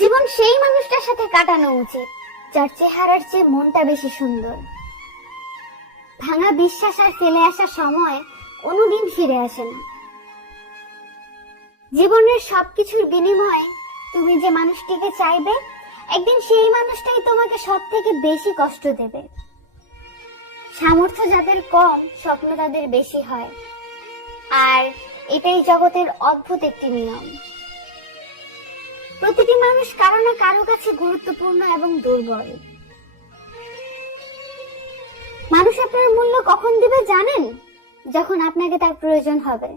জীবন সেই মানুষটার সাথে কাটানো উচিত যার চেহারার চেয়ে মনটা বেশি সুন্দর। ভাঙা বিশ্বাস আর ফেলে আসা সময় কোনোদিন ফিরে আসে না। জীবনের সবকিছুর বিনিময়ে তুমি যে মানুষটিকে চাইবে, একদিন সেই মানুষটাই তোমাকে সব থেকে বেশি কষ্ট দেবে। সামর্থ্য যাদের কম, স্বপ্ন তাদের বেশি হয়। আর এটাই জগতের অদ্ভুত একটি নিয়ম। প্রতিটি মানুষ কারো না কারো কাছে গুরুত্বপূর্ণ এবং দুর্বল। মানুষ আপনার মূল্য কখন দিবে জানেন? যখন আপনাকে তার প্রয়োজন হবে।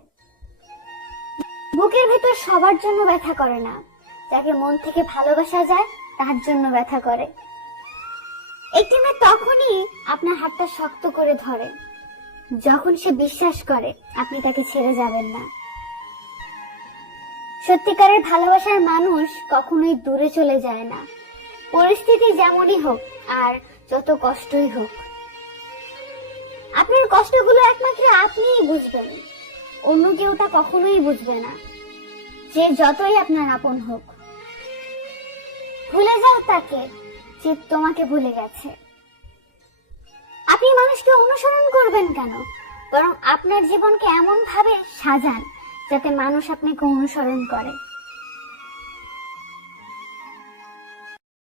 বুকের ভেতর সবার জন্য ব্যথা করে না, যাকে মন থেকে ভালোবাসা যায় তার জন্য ব্যথা করে। একটি মেয়ে তখনই আপনার হাতটা শক্ত করে ধরে যখন সে বিশ্বাস করে আপনি তাকে ছেড়ে যাবেন না। সত্যিকারের ভালোবাসার মানুষ কখনোই দূরে চলে যায় না, পরিস্থিতি যেমনই হোক আর যত কষ্টই হোক। আপনার কষ্টগুলো একমাত্র আপনিই বুঝবেন, অন্য কেউ তা কখনোই বুঝবে না, যে যতই আপনার আপন হোক। ভুলে যাও তাকে যে তোমাকে ভুলে গেছে। আপনি মানুষকে অনুসরণ করবেন কেন? বরং আপনার জীবনকে এমন ভাবে সাজান যাতে মানুষ আপনাকে অনুসরণ করে।